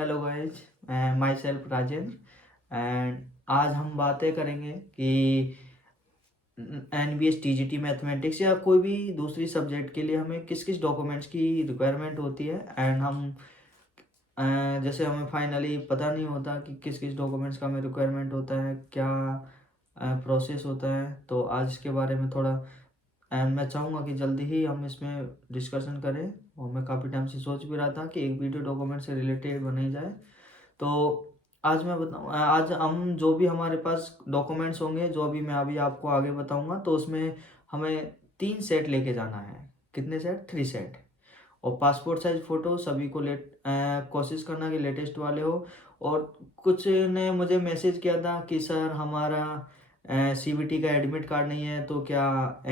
Hello guys, my self Rajendra. And आज हम बातें करेंगे कि एनबीएस टीजीटी मैथमेटिक्स या कोई भी दूसरी सब्जेक्ट के लिए हमें किस किस डॉक्यूमेंट्स की रिक्वायरमेंट होती है। एंड हम जैसे हमें फाइनली पता नहीं होता कि किस किस डॉक्यूमेंट्स का हमें रिक्वायरमेंट होता है, क्या प्रोसेस होता है। तो आज इसके बारे में थोड़ा मैं चाहूँगा कि जल्दी ही हम इसमें डिस्कशन करें। और मैं काफ़ी टाइम से सोच भी रहा था कि एक वीडियो डॉक्यूमेंट से रिलेटेड बनाई जाए। तो आज मैं बताऊँ, आज हम जो भी हमारे पास डॉक्यूमेंट्स होंगे, जो भी मैं अभी आपको आगे बताऊंगा, तो उसमें हमें 3 सेट लेके जाना है। कितने सेट? 3 सेट। और पासपोर्ट साइज फ़ोटो सभी को कोशिश करना कि लेटेस्ट वाले हो। और कुछ ने मुझे मैसेज किया था कि सर हमारा सीबीटी का एडमिट कार्ड नहीं है, तो क्या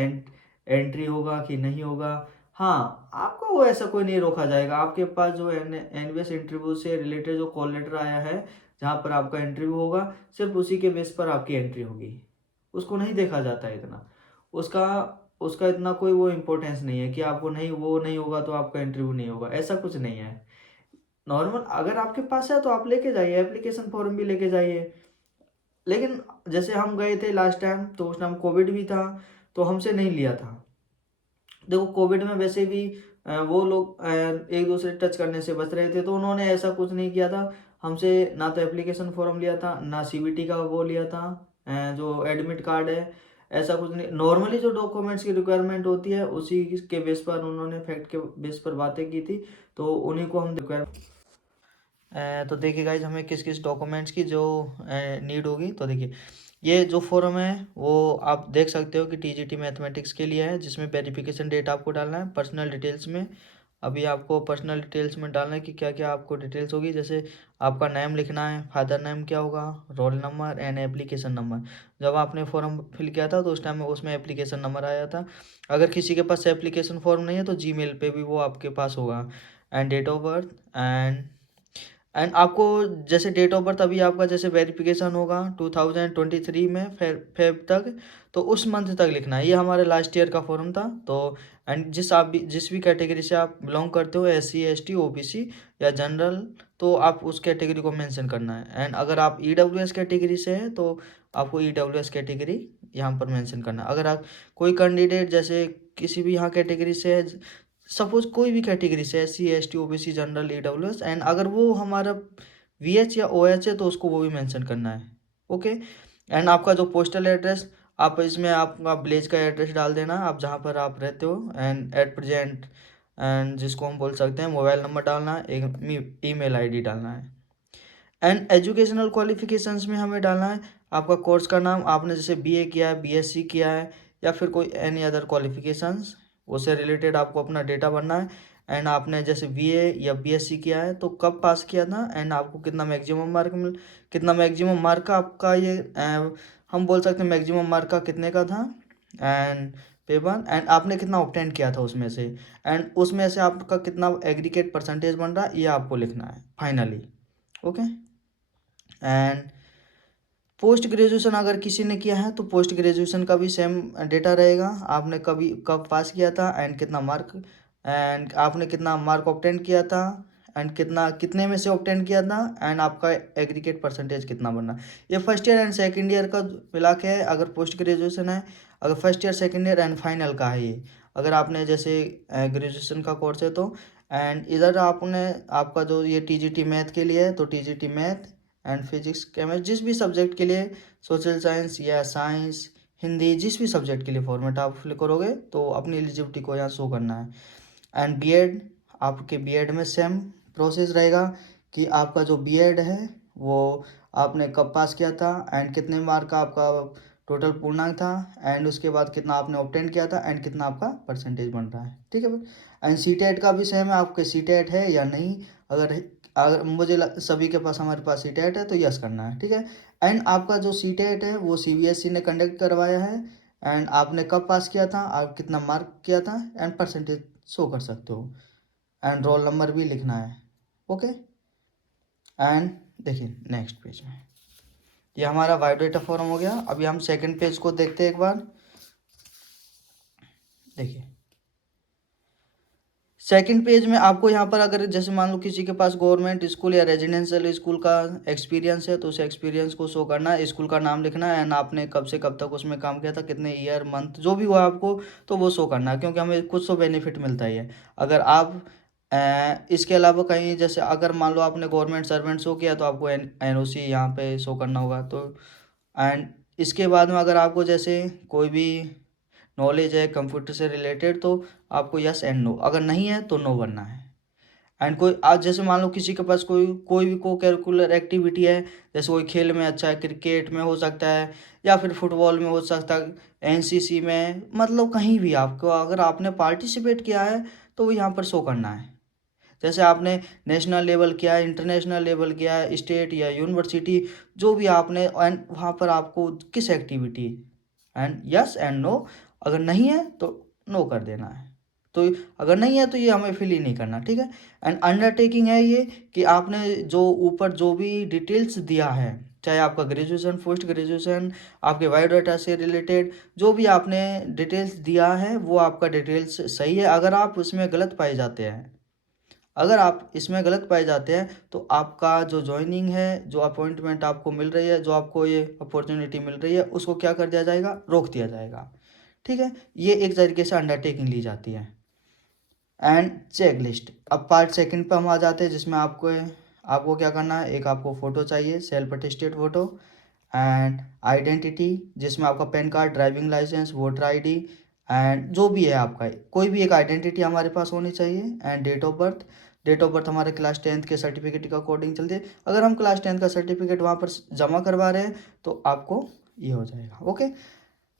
एंट्री होगा कि नहीं होगा। हाँ, आपको वो ऐसा कोई नहीं रोका जाएगा। आपके पास जो एनबीएस इंटरव्यू से रिलेटेड जो कॉल लेटर आया है, जहाँ पर आपका इंटरव्यू होगा, सिर्फ उसी के बेस पर आपकी एंट्री होगी। उसको नहीं देखा जाता है इतना। उसका उसका इतना कोई वो इम्पोर्टेंस नहीं है कि आपको नहीं, वो नहीं होगा तो आपका इंटरव्यू नहीं होगा, ऐसा कुछ नहीं है। नॉर्मल अगर आपके पास है तो आप लेके जाइए, एप्लीकेशन फॉर्म भी लेके जाइए। लेकिन जैसे हम गए थे लास्ट टाइम, तो उस टाइम कोविड भी था, तो हमसे नहीं लिया था। देखो, कोविड में वैसे भी वो लोग एक दूसरे टच करने से बच रहे थे, तो उन्होंने ऐसा कुछ नहीं किया था हमसे। ना तो एप्लीकेशन फॉर्म लिया था, ना सीबीटी का वो लिया था, जो एडमिट कार्ड है, ऐसा कुछ नहीं। नॉर्मली जो डॉक्यूमेंट्स की रिक्वायरमेंट होती है उसी के बेस पर उन्होंने फैक्ट के बेस पर बातें की थी, तो उन्हीं को हम रिक्वायर। तो देखिए गाइज, हमें किस किस डॉक्यूमेंट्स की जो नीड होगी। तो देखिए, ये जो फॉर्म है वो आप देख सकते हो कि टीजीटी मैथमेटिक्स के लिए है, जिसमें वेरिफिकेशन डेट आपको डालना है पर्सनल डिटेल्स में। अभी आपको पर्सनल डिटेल्स में डालना है कि क्या क्या आपको डिटेल्स होगी। जैसे आपका नेम लिखना है, फादर नेम क्या होगा, roll number and application number. जब आपने फॉर्म फिल किया था तो उस टाइम में उसमें एप्लीकेशन नंबर आया था। अगर किसी के पास एप्लीकेशन फॉर्म नहीं है तो जीमेल पे भी वो आपके पास होगा। एंड डेट ऑफ बर्थ एंड आपको जैसे डेट ऑफ बर्थ अभी आपका जैसे वेरिफिकेशन होगा 2023 में फेब तक, तो उस मंथ तक लिखना है। ये हमारे लास्ट ईयर का फॉर्म था। तो एंड जिस भी कैटेगरी से आप बिलोंग करते हो, एससी एसटी ओबीसी या जनरल, तो आप उस कैटेगरी को मेंशन करना है। एंड अगर आप ईडब्ल्यूएस कैटेगरी से हैं तो आपको ईडब्ल्यूएस कैटेगरी यहाँ पर मेंशन करना है। अगर आप कोई कैंडिडेट जैसे किसी भी यहाँ कैटेगरी से है, सपोज कोई भी कैटेगरी से, S C S T OBC general EWS, and अगर वो हमारा वीएच या ओएच है तो उसको वो भी मेंशन करना है। ओके। एंड आपका जो पोस्टल एड्रेस, आप इसमें आपका विलेज का एड्रेस डाल देना, आप जहाँ पर आप रहते हो, एंड एट प्रेजेंट, एंड जिसको हम बोल सकते हैं मोबाइल नंबर डालना है, एक ईमेल आईडी डालना है। एंड एजुकेशनल क्वालिफिकेशंस में हमें डालना है आपका कोर्स का नाम, आपने जैसे बीए किया है, बीएससी किया है, या फिर कोई एनी अदर क्वालिफिकेशंस, उससे रिलेटेड आपको अपना डेटा भरना है। एंड आपने जैसे बीए या बीएससी किया है तो कब पास किया था, एंड आपको कितना मैक्सिमम मार्क का आपका ये हम बोल सकते हैं मैक्सिमम मार्क का कितने का था, एंड पेपर, एंड आपने कितना ऑब्टेन किया था उसमें से, एंड उसमें से आपका कितना एग्रीगेट परसेंटेज बन रहा है, ये आपको लिखना है finally. Okay. And post graduation अगर किसी ने किया है तो पोस्ट ग्रेजुएशन का भी सेम डेटा रहेगा। आपने कब पास किया था, एंड कितना मार्क, एंड आपने कितना मार्क ऑब्टेन किया था, एंड कितने में से ऑब्टेन किया था, एंड आपका एग्रीगेट परसेंटेज कितना बनना। ये first year and second year का मिला के है, अगर पोस्ट ग्रेजुएशन है। अगर first year second year and final का है ये, अगर आपने जैसे ग्रेजुएशन का कोर्स है तो। एंड इधर आपने आपका जो ये टीजीटी मैथ के लिए है तो TGT math and physics chemistry, जिस भी सब्जेक्ट के लिए, सोशल साइंस या साइंस, हिंदी, जिस भी सब्जेक्ट के लिए फॉर्मेट आप फिल करोगे तो अपनी एलिजिबिलिटी को यहाँ शो करना है। एंड बीएड, आपके बीएड में सेम प्रोसेस रहेगा कि आपका जो बीएड है वो आपने कब पास किया था, एंड कितने मार्क का आपका टोटल पूर्णांक था, एंड उसके बाद कितना आपने ऑब्टेन किया था, एंड कितना आपका परसेंटेज बन रहा है। ठीक है भाई। एंड सीटेट का भी सेम है, आपके सीटेट है या नहीं। अगर अगर सभी के पास, हमारे पास सीटेट है तो यस करना है। ठीक है। एंड आपका जो सीटेट है वो सीबीएसई ने कंडक्ट करवाया है, एंड आपने कब पास किया था, आप कितना मार्क किया था, एंड परसेंटेज शो कर सकते हो, एंड रोल नंबर भी लिखना है। ओके। एंड देखिए नेक्स्ट पेज में, ये हमारा बायोडेटा फॉर्म हो गया। अभी हम सेकंड पेज को देखते हैं एक बार। देखिए, सेकंड पेज में आपको यहाँ पर अगर जैसे मान लो किसी के पास गवर्नमेंट स्कूल या रेजिडेंशियल स्कूल का एक्सपीरियंस है तो उस एक्सपीरियंस को शो करना है, स्कूल का नाम लिखना है एंड आपने कब से कब तक उसमें काम किया था, कितने ईयर मंथ जो भी हुआ आपको, तो वो शो करना है, क्योंकि हमें कुछ तो बेनिफिट मिलता ही है। अगर आप इसके अलावा कहीं जैसे अगर मान लो आपने गवर्नमेंट सर्वेंट शो किया तो आपको NOC यहाँ पे शो करना होगा। तो एंड इसके बाद में अगर आपको जैसे कोई भी नॉलेज है कंप्यूटर से रिलेटेड तो आपको यस एंड नो, अगर नहीं है तो नो करना है। एंड कोई आज जैसे मान लो किसी के पास कोई भी को करिकुलर एक्टिविटी है, जैसे कोई खेल में अच्छा है, क्रिकेट में हो सकता है या फिर फुटबॉल में हो सकता है, NCC में, मतलब कहीं भी आपको अगर आपने पार्टिसिपेट किया है तो वो यहाँ पर शो करना है। जैसे आपने नेशनल लेवल किया है, इंटरनेशनल लेवल किया है, स्टेट या यूनिवर्सिटी, जो भी आपने, एंड वहाँ पर आपको किस activity, and yes and no, अगर नहीं है तो नो कर देना है। तो अगर नहीं है तो ये हमें फिल ही नहीं करना, ठीक है। एंड अंडरटेकिंग है ये कि आपने जो ऊपर जो भी डिटेल्स दिया है, चाहे आपका ग्रेजुएशन, पोस्ट ग्रेजुएशन, आपके बायोडाटा से रिलेटेड जो भी आपने डिटेल्स दिया है वो आपका डिटेल्स सही है। अगर आप उसमें गलत पाए जाते हैं, अगर आप इसमें गलत पाए जाते हैं तो आपका जो ज्वाइनिंग है, जो अपॉइंटमेंट आपको मिल रही है, जो आपको ये अपॉर्चुनिटी मिल रही है, उसको क्या कर दिया जाएगा, रोक दिया जाएगा, ठीक है। ये एक तरीके से अंडरटेकिंग ली जाती है। एंड चेक लिस्ट, अब पार्ट सेकंड पे हम आ जाते हैं, जिसमें आपको आपको क्या करना है, एक आपको फ़ोटो चाहिए, self attested photo, and identity, जिसमें आपका pan card, driving licence, voter ID, and जो भी है आपका कोई भी एक आइडेंटिटी हमारे पास होनी चाहिए। And date of birth, date of birth हमारे क्लास 10th के सर्टिफिकेट के अकॉर्डिंग चलती है। अगर हम क्लास 10th का सर्टिफिकेट वहाँ पर जमा करवा रहे हैं तो आपको ये हो जाएगा, ओके।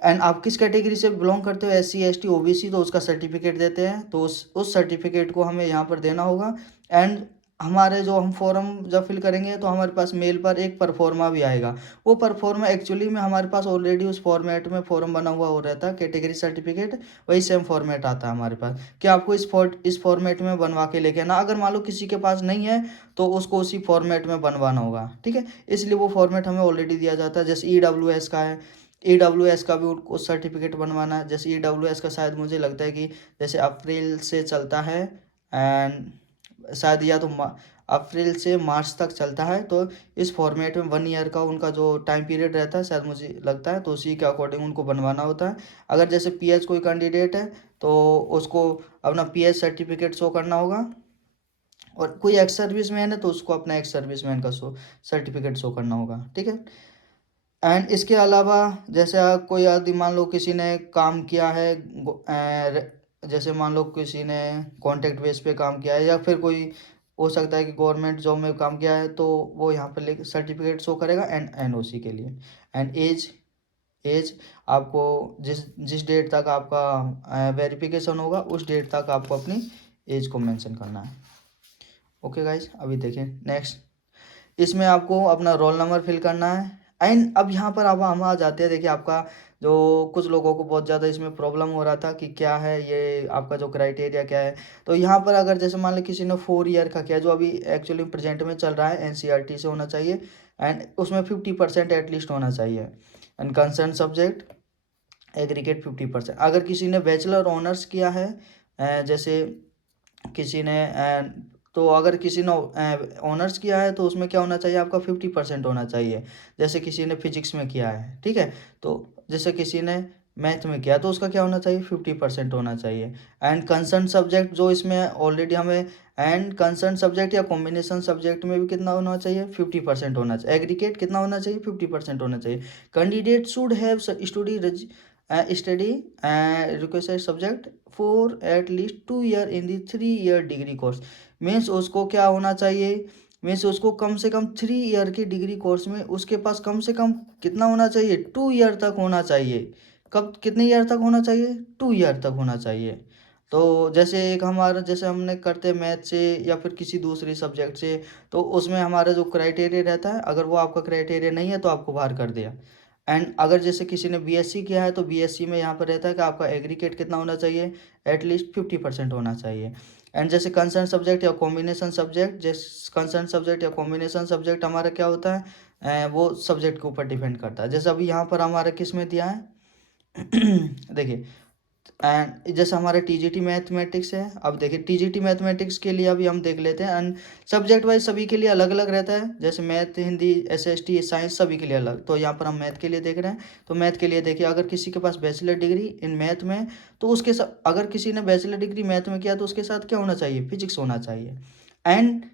एंड आप किस कैटेगरी से बिलोंग करते हो, SC ST OBC, तो उसका सर्टिफिकेट देते हैं, तो उस सर्टिफिकेट को हमें यहाँ पर देना होगा। एंड हमारे जो हम फॉर्म जब फिल करेंगे तो हमारे पास मेल पर एक परफॉर्मा भी आएगा। वो परफॉर्मा एक्चुअली में हमारे पास ऑलरेडी उस फॉर्मेट में फॉर्म बना हुआ हो रहता है, कैटेगरी सर्टिफिकेट वही सेम फॉर्मेट आता है हमारे पास, कि आपको इस फॉर्मेट में बनवा के लेके आना। अगर मान लो किसी के पास नहीं है तो उसको उसी फॉर्मेट में बनवाना होगा, ठीक है। इसलिए वो फॉर्मेट हमें ऑलरेडी दिया जाता है। जैसे EWS का है, EWS का भी उनको सर्टिफिकेट बनवाना है। जैसे EWS का शायद मुझे लगता है कि जैसे अप्रैल से चलता है, एंड शायद या तो अप्रैल से मार्च तक चलता है, तो इस फॉर्मेट में 1 ईयर का उनका जो टाइम पीरियड रहता है शायद मुझे लगता है, तो उसी के अकॉर्डिंग उनको बनवाना होता है। अगर जैसे PH कोई कैंडिडेट है तो उसको अपना PH सर्टिफिकेट शो करना होगा, और कोई एक्स सर्विस मैन है तो उसको अपना एक्स सर्विस मैन का सर्टिफिकेट शो करना होगा, ठीक है। एंड इसके अलावा जैसे कोई आदमी मान लो किसी ने काम किया है, जैसे मान लो किसी ने कॉन्ट्रैक्ट बेस पे काम किया है, या फिर कोई हो सकता है कि गवर्नमेंट जॉब में काम किया है, तो वो यहाँ पर ले सर्टिफिकेट शो करेगा। एंड NOC के लिए, एंड एज, एज आपको जिस जिस डेट तक आपका वेरिफिकेशन होगा उस डेट तक आपको अपनी एज को मेंशन करना है, ओके गाइज। अभी देखें नेक्स्ट, इसमें आपको अपना रोल नंबर फिल करना है। एंड अब यहाँ पर अब हम आ जाते हैं, देखिए आपका जो कुछ लोगों को बहुत ज़्यादा इसमें प्रॉब्लम हो रहा था कि क्या है ये आपका जो क्राइटेरिया क्या है। तो यहाँ पर अगर जैसे मान लो किसी ने 4 ईयर का किया, जो अभी एक्चुअली प्रेजेंट में चल रहा है, NCERT से होना चाहिए, एंड उसमें 50% एटलीस्ट होना चाहिए। And concern subject aggregate 50%। अगर किसी ने बैचलर ऑनर्स किया है, जैसे किसी ने तो अगर किसी ने ऑनर्स किया है तो उसमें क्या होना चाहिए, आपका 50% होना चाहिए। जैसे किसी ने फिजिक्स में किया है, ठीक है, तो जैसे किसी ने मैथ में किया तो उसका क्या होना चाहिए, 50% होना चाहिए। एंड कंसर्न सब्जेक्ट जो इसमें ऑलरेडी हमें, एंड कंसर्न सब्जेक्ट या कॉम्बिनेशन सब्जेक्ट में भी कितना होना चाहिए, 50% होना चाहिए। एग्रीगेट कितना होना चाहिए, 50% होना चाहिए। Candidate should have study requested subject for at least 2 year in the 3 year degree course. Means उसको क्या होना चाहिए, मीन्स उसको कम से कम 3 ईयर की डिग्री कोर्स में उसके पास कम से कम कितना होना चाहिए, 2 ईयर तक होना चाहिए। कब कितने ईयर तक होना चाहिए, 2 ईयर तक होना चाहिए। तो जैसे एक हमारा जैसे हमने करते मैथ से या फिर किसी दूसरे सब्जेक्ट से, तो उसमें हमारा जो क्राइटेरिया रहता है, अगर वो आपका क्राइटेरिया नहीं है तो आपको बाहर कर दिया। एंड अगर जैसे किसी ने BSc किया है तो BSc में यहाँ पर रहता है कि आपका एग्रीगेट कितना होना चाहिए, एटलीस्ट 50% होना चाहिए। एंड जैसे कंसर्न सब्जेक्ट या कॉम्बिनेशन सब्जेक्ट, जैसे कंसर्न सब्जेक्ट या कॉम्बिनेशन सब्जेक्ट हमारा क्या होता है, वो सब्जेक्ट के ऊपर डिपेंड करता है। जैसे अभी यहाँ पर हमारा किस में दिया है देखिए, एंड जैसे हमारे टीजीटी मैथमेटिक्स है, अब देखिए टीजीटी मैथमेटिक्स के लिए अभी हम देख लेते हैं। एंड सब्जेक्ट वाइज सभी के लिए अलग अलग रहता है, जैसे मैथ, हिंदी, एसएसटी, साइंस सभी के लिए अलग। तो यहाँ पर हम मैथ के लिए देख रहे हैं। तो मैथ के लिए देखिए, अगर किसी के पास बैचलर डिग्री इन मैथ में, तो उसके साथ, अगर किसी ने बैचलर डिग्री मैथ में किया तो उसके साथ क्या होना चाहिए, फिजिक्स होना चाहिए। एंड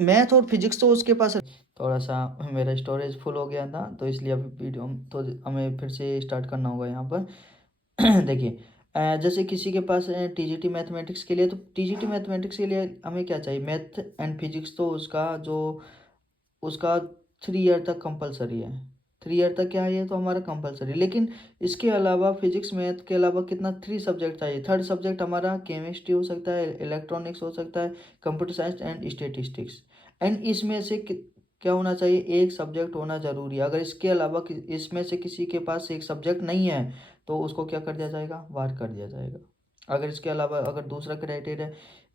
मैथ और फिजिक्स तो उसके पास, थोड़ा सा मेरा स्टोरेज फुल हो गया था तो इसलिए अभी वीडियो तो हमें फिर से स्टार्ट करना होगा यहाँ पर। देखिए, जैसे किसी के पास टीजीटी मैथमेटिक्स के लिए, तो टीजीटी मैथमेटिक्स के लिए हमें क्या चाहिए, मैथ एंड फिजिक्स तो उसका जो उसका 3 ईयर तक कंपलसरी है। 3 ईयर तक क्या है, ये तो हमारा कंपलसरी। लेकिन इसके अलावा फिजिक्स मैथ के अलावा कितना, 3 सब्जेक्ट चाहिए। थर्ड सब्जेक्ट हमारा केमिस्ट्री हो सकता है, इलेक्ट्रॉनिक्स हो सकता है, computer science and statistics. And इसमें से क्या होना चाहिए, एक सब्जेक्ट होना जरूरी है। अगर इसके अलावा इसमें से किसी के पास एक सब्जेक्ट नहीं है तो उसको क्या कर दिया जाएगा, बाहर कर दिया जाएगा। अगर इसके अलावा अगर दूसरा criteria,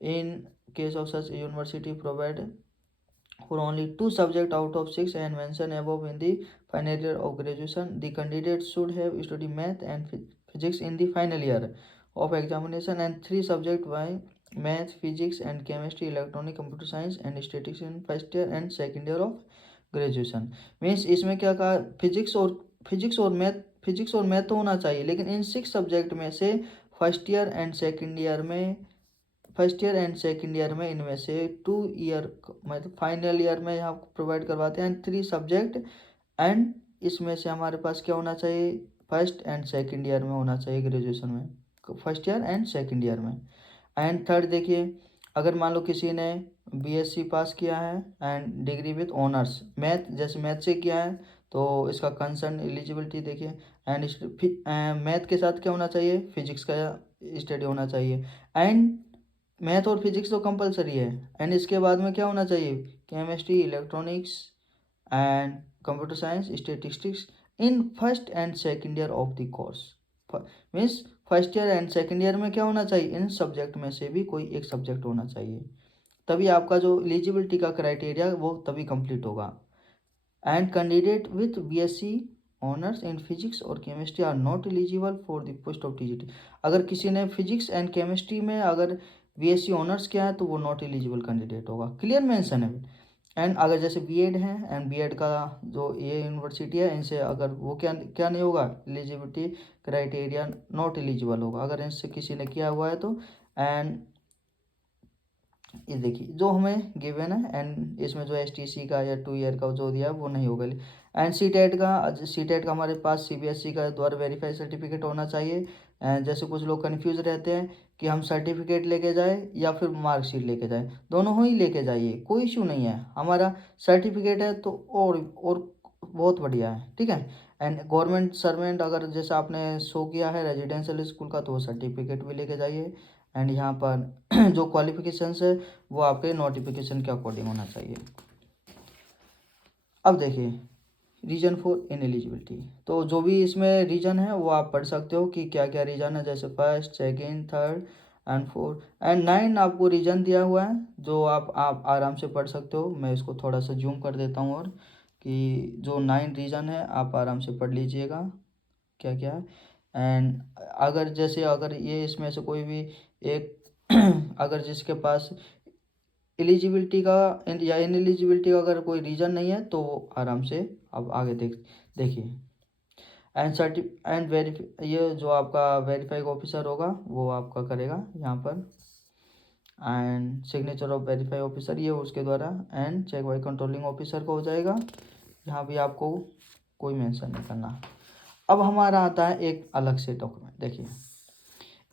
in case of such university provide for only 2 subjects out of 6 and mentioned above in the final year of graduation, the candidate should have studied math and physics in the final year of examination, and 3 subjects by math, physics and chemistry, electronic, computer science and statistics in first year and second year of graduation. Means इसमें क्या कहा, physics और math तो होना चाहिए, लेकिन इन 6 subject में से first year and second year में इनमें से 2 ईयर, मतलब फाइनल ईयर में यहाँ प्रोवाइड करवाते हैं 3 सब्जेक्ट। एंड इसमें से हमारे पास क्या होना चाहिए, फर्स्ट एंड सेकेंड ईयर में होना चाहिए ग्रेजुएशन में, first year and second year में। एंड थर्ड देखिए, अगर मान लो किसी ने बीएससी पास किया है and degree with honours math, जैसे मैथ से किया है, तो इसका कंसर्न एलिजिबिलिटी देखिए। एंड मैथ के साथ क्या होना चाहिए, फिजिक्स का स्टडी होना चाहिए। एंड मैथ और फिजिक्स तो कंपलसरी है। एंड इसके बाद में क्या होना चाहिए, chemistry, electronics and computer science, statistics in first and second year of the course. Means first year and second year में क्या होना चाहिए, इन सब्जेक्ट में से भी कोई एक सब्जेक्ट होना चाहिए, तभी आपका जो एलिजिबिलिटी का क्राइटेरिया वो तभी कंप्लीट होगा। And candidate with BSc honours in physics और chemistry are not eligible for the post of TGT. अगर किसी ने फिजिक्स एंड केमिस्ट्री में अगर बीएससी ऑनर्स किया है तो वो नॉट एलिजिबल कैंडिडेट होगा, क्लियर मेंशन है। एंड अगर जैसे बीएड है एंड बीएड का जो ये यूनिवर्सिटी है, इनसे अगर वो क्या क्या नहीं होगा, एलिजिबिलिटी क्राइटेरिया नॉट एलिजिबल होगा अगर इनसे किसी ने किया हुआ है तो। एंड ये देखिए जो हमें गिवन है, एंड इसमें जो एसटीसी का या 2 ईयर का जो दिया है वो नहीं होगा। एंड सी टेट का हमारे पास सीबीएसई का द्वारा वेरीफाई सर्टिफिकेट होना चाहिए। जैसे कुछ लोग कंफ्यूज रहते हैं कि हम सर्टिफिकेट लेके जाए या फिर मार्कशीट लेके जाए, दोनों ही लेके जाइए, कोई इशू नहीं है। हमारा सर्टिफिकेट है तो और बहुत बढ़िया है, ठीक है। एंड गवर्नमेंट सर्वेंट अगर जैसे आपने शो किया है रेजिडेंशियल स्कूल का तो वो सर्टिफिकेट भी लेके जाइए। एंड यहाँ पर जो क्वालिफिकेशंस है वो आपके नोटिफिकेशन के अकॉर्डिंग होना चाहिए। अब देखिए, रीजन फॉर इनएलिजिबिलिटी, तो जो भी इसमें रीजन है वो आप पढ़ सकते हो कि क्या क्या रीजन है, जैसे first, second, third and fourth and 9 आपको रीजन दिया हुआ है जो आप आराम से पढ़ सकते हो। मैं इसको थोड़ा सा जूम कर देता हूँ और कि जो 9 रीजन है आप आराम से पढ़ लीजिएगा क्या क्या है। एंड अगर ये इसमें से कोई भी एक अगर जिसके पास एलिजिबिलिटी का या इनएलिजिबिलिटी का अगर कोई रीज़न नहीं है तो वो आराम से अब आगे देखिए। ये जो आपका वेरीफाइंग ऑफिसर होगा वो आपका करेगा यहाँ पर। And signature of verify officer ये उसके द्वारा, and check by controlling officer का हो जाएगा। यहाँ भी आपको कोई मेंशन नहीं करना। अब हमारा आता है एक अलग से डॉक्यूमेंट, देखिए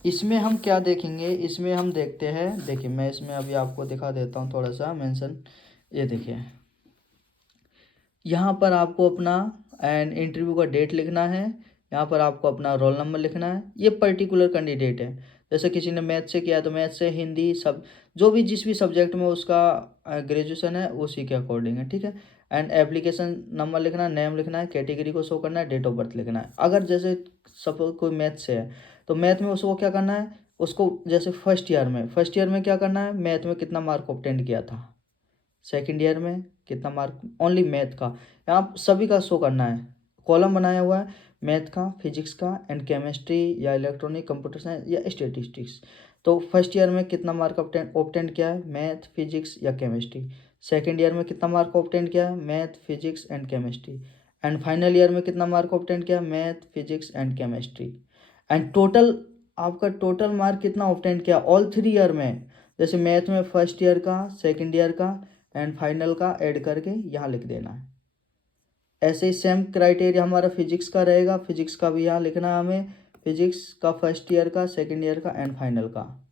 इसमें हम क्या देखेंगे, इसमें हम देखते हैं, देखिए मैं इसमें अभी आपको दिखा देता हूँ थोड़ा सा मेंशन। ये देखिए यहाँ पर आपको अपना एंड इंटरव्यू का डेट लिखना है, यहाँ पर आपको अपना रोल नंबर लिखना है। ये पर्टिकुलर कैंडिडेट है, जैसे किसी ने मैथ से किया तो मैथ से, हिंदी, सब जो भी जिस भी सब्जेक्ट में उसका ग्रेजुएशन है उसी के अकॉर्डिंग है, ठीक है। एंड एप्लीकेशन नंबर लिखना है, नेम लिखना है, कैटेगरी को शो करना है, डेट ऑफ बर्थ लिखना है। अगर जैसे सपोज कोई मैथ से है तो मैथ में उसको क्या करना है, उसको जैसे फर्स्ट ईयर में क्या करना है, मैथ में कितना मार्क ऑब्टेन किया था, सेकेंड ईयर में कितना मार्क ओनली मैथ का, यहाँ सभी का शो करना है। कॉलम बनाया हुआ है, मैथ का, फिजिक्स का एंड केमिस्ट्री या इलेक्ट्रॉनिक, कंप्यूटर साइंस या स्टेटिस्टिक्स। तो फर्स्ट ईयर में कितना मार्क ऑब्टेन किया है, मैथ, फिजिक्स या केमिस्ट्री। सेकेंड ईयर में कितना मार्क ऑब्टेन किया है, math, physics and chemistry. And final year में कितना मार्क ऑब्टेन किया, math, physics and chemistry. And total आपका टोटल मार्क कितना ऑब्टेन किया ऑल 3 ईयर में। जैसे मैथ में फर्स्ट ईयर का, सेकेंड ईयर का एंड फाइनल का ऐड करके यहाँ लिख देना है। ऐसे ही सेम क्राइटेरिया हमारा फिजिक्स का रहेगा, फिजिक्स का भी यहाँ लिखना है हमें। फिजिक्स का फर्स्ट ईयर का, सेकेंड ईयर का एंड फाइनल का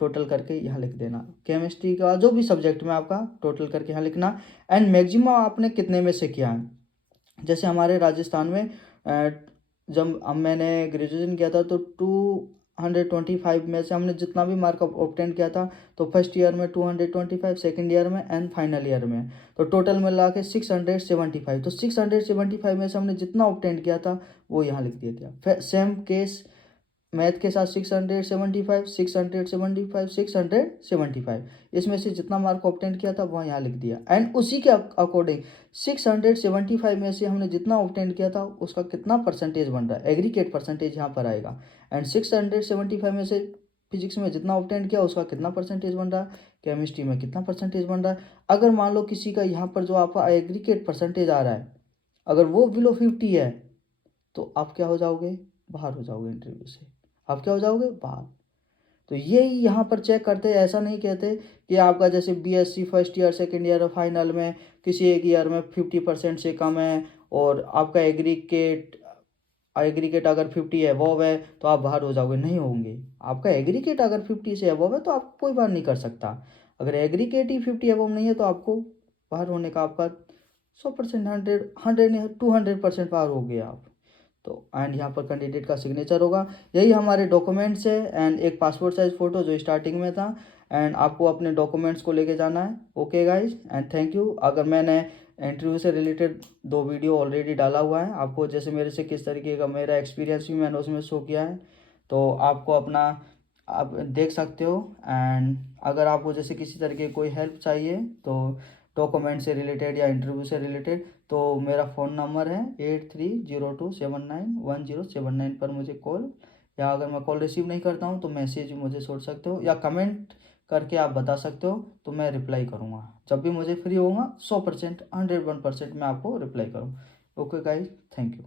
टोटल करके यहाँ लिख देना। केमिस्ट्री का जो भी सब्जेक्ट में आपका टोटल करके यहाँ लिखना। एंड मैक्सिमम आपने कितने में से किया है। जैसे हमारे राजस्थान में जब मैंने ग्रेजुएशन किया था तो 225 में से हमने जितना भी मार्क ऑब्टेन किया था, तो फर्स्ट ईयर में 225, सेकेंड ईयर में एंड फाइनल ईयर में, तो टोटल मिला के 675। तो 675 में से हमने जितना ऑब्टेन किया था वो यहाँ लिख दिया था। फिर सेम केस मैथ के साथ 675, 675, 675, इसमें से जितना मार्क ऑब्टेन किया था वह यहाँ लिख दिया। एंड उसी के अकॉर्डिंग 675 में से हमने जितना ऑब्टेन किया था उसका कितना परसेंटेज बन रहा है, एग्रीगेट परसेंटेज यहाँ पर आएगा। एंड 675 में से फिजिक्स में जितना ऑब्टेन किया उसका कितना परसेंटेज बन रहा है, केमिस्ट्री में कितना परसेंटेज बन रहा है। अगर मान लो किसी का यहाँ पर जो आपका एग्रीगेट परसेंटेज आ रहा है, अगर वो बिलो 50 है तो आप क्या हो जाओगे, बाहर हो जाओगे इंटरव्यू से, आप क्या हो जाओगे, बाहर। तो ये यहाँ पर चेक करते हैं, ऐसा नहीं कहते कि आपका जैसे BSc first year, second year, final में किसी एक ईयर में 50% से कम है और आपका एग्रीगेट अगर 50 अबव है तो आप बाहर हो जाओगे, नहीं होंगे। आपका एग्रीगेट अगर 50 से अबव है तो आप कोई बात नहीं कर सकता। अगर एग्रीगेट ही 50 अबव नहीं है तो आपको बाहर होने का आपका 100%, 100 नहीं 200% बाहर हो गया आप। तो एंड यहाँ पर कैंडिडेट का सिग्नेचर होगा। यही हमारे डॉक्यूमेंट्स है एंड एक पासपोर्ट साइज फ़ोटो जो स्टार्टिंग में था। एंड आपको अपने डॉक्यूमेंट्स को लेके जाना है। Okay guys and thank you. अगर मैंने इंटरव्यू से रिलेटेड 2 वीडियो ऑलरेडी डाला हुआ है, आपको जैसे मेरे से किस तरीके का मेरा एक्सपीरियंस भी मैंने उसमें शो किया है, तो आपको अपना आप देख सकते हो। एंड अगर आपको जैसे किसी तरीके की कोई हेल्प चाहिए तो डॉक्यूमेंट से रिलेटेड या इंटरव्यू से रिलेटेड, तो मेरा फ़ोन नंबर है 8302791079 पर मुझे कॉल, या अगर मैं कॉल रिसीव नहीं करता हूँ तो मैसेज मुझे छोड़ सकते हो या कमेंट करके आप बता सकते हो, तो मैं रिप्लाई करूँगा जब भी मुझे फ्री होगा। 100%, 101% मैं आपको रिप्लाई करूँ। Okay guys, thank you.